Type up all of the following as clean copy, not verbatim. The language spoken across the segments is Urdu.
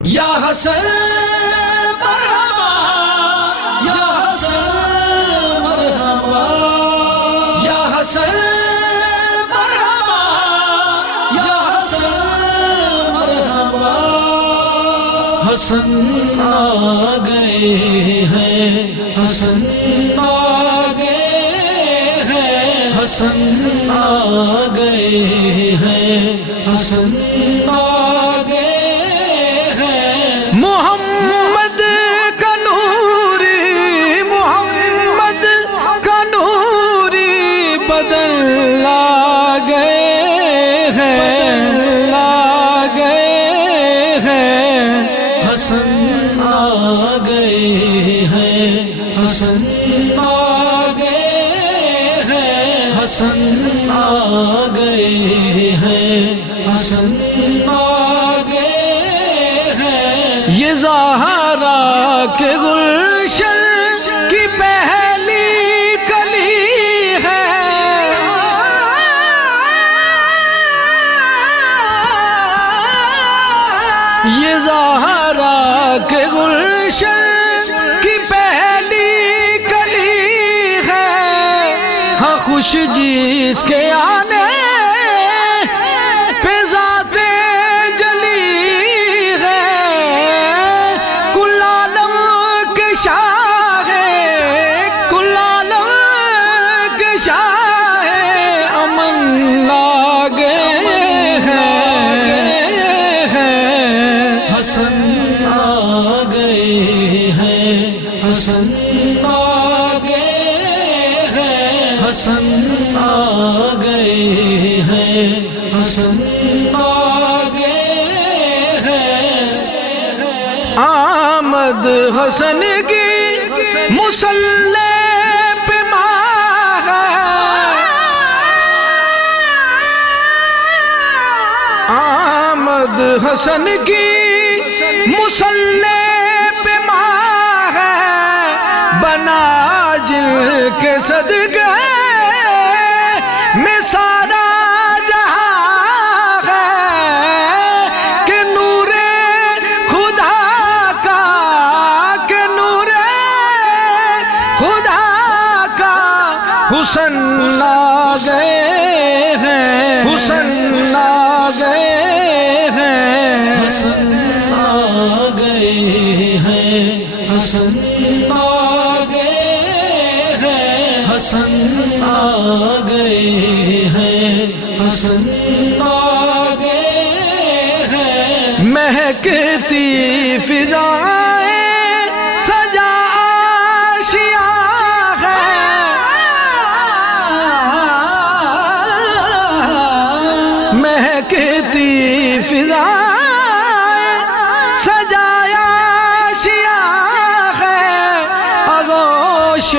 یا حسن مرحبا، یا حسن مرحبا، یا حسن مرحبا، یا حسن مرحبا۔ حسن آ گئے ہیں، حسن آ گئے ہیں، حسن آ گئے ہیں، حسن آ گئے ہیں۔ محمد کا نوری، محمد کا نوری بدل آ گئے ہیں، آ گئے ہیں۔ حسن آ گئے ہیں، حسن آ گئے ہیں، حسن آ گئے ہیں، حسن آ گئے ہیں۔ یہ زہرا کے گلشن کی پہلی کلی ہے، یہ زہرا کے گلشن کی پہلی کلی ہے۔ ہاں خوش جس کے آنے پہ ذات جلی ہے، کل عالم کے شاہ ہے، کل عالم کے شاہ ہے، امن آ گئے ہیں۔ حسن آ گئے ہیں، حسن آ گئے ہیں، حسن آ گئے ہیں، حسن آ گئے ہیں۔ آمد حسن کی مصلی پہ ماں ہے، آمد حسن کی مصلی پہ ماں ہے، بنا جن کے صدقے میں سارا جہاں ہے، کہ نور خدا کا، کہ نور خدا کا حسن آ گئے ہیں، حسن آ گئے ہیں۔ حسن آ گئے ہیں، حسن آ گئے ہیں، حسن آ گئے ہیں، حسن آ گئے ہیں۔ مہکتی فضائیں سجا آشیاں ہے، مہکتی فضائیں سجایا آشیاں ہے، آغوش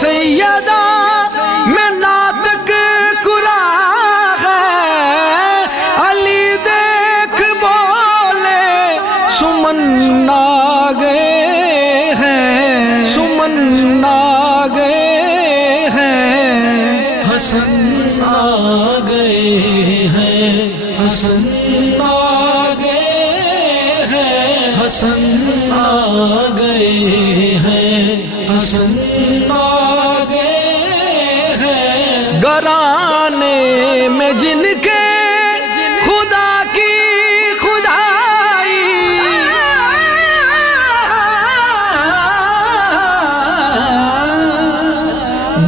سیدہ میں ناطق قرآن ہے، علی دیکھ بولے سمن آ گئے ہیں، سمن آ گئے ہیں۔ حسن آ گئے ہیں، حسن آ گئے ہیں، حسن آ گئے ہیں، حسن آ گئے ہیں۔ گھرانے میں جن کے خدا کی خدائی،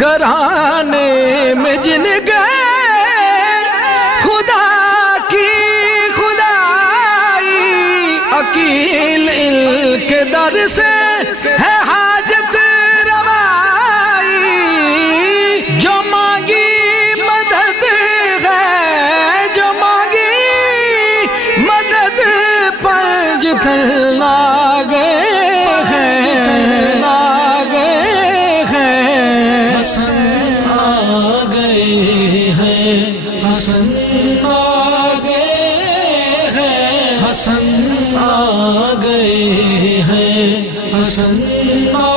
گھرانے میں جن کے خدا کی خدائی، عقیل علم کے در سے ہے حاجت روائی، جو مانگی مدد ہے، جو مانگی مدد پنج تھل آ گئے ہیں، آ گئے ہیں۔ حسن آ گئے ہیں، حسن آ گئے ہیں، حسن آ گئے ہیں، حسن آ